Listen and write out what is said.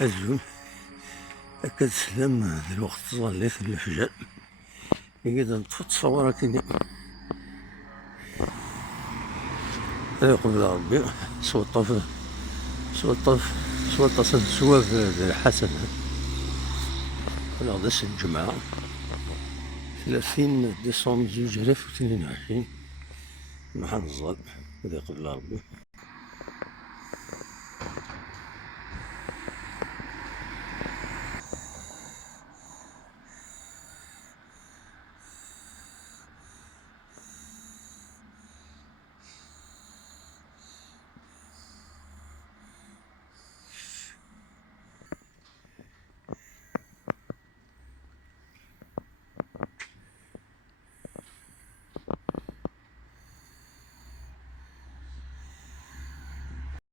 أزول هكا تسلم الوقت ظليت الفجر يقدر نطفي التصويرة كيني قبل ربي سوطة سواب حسن على غدا الجمعة 30 ديسمبر 2022 نروح نزل هذا قبل ربي.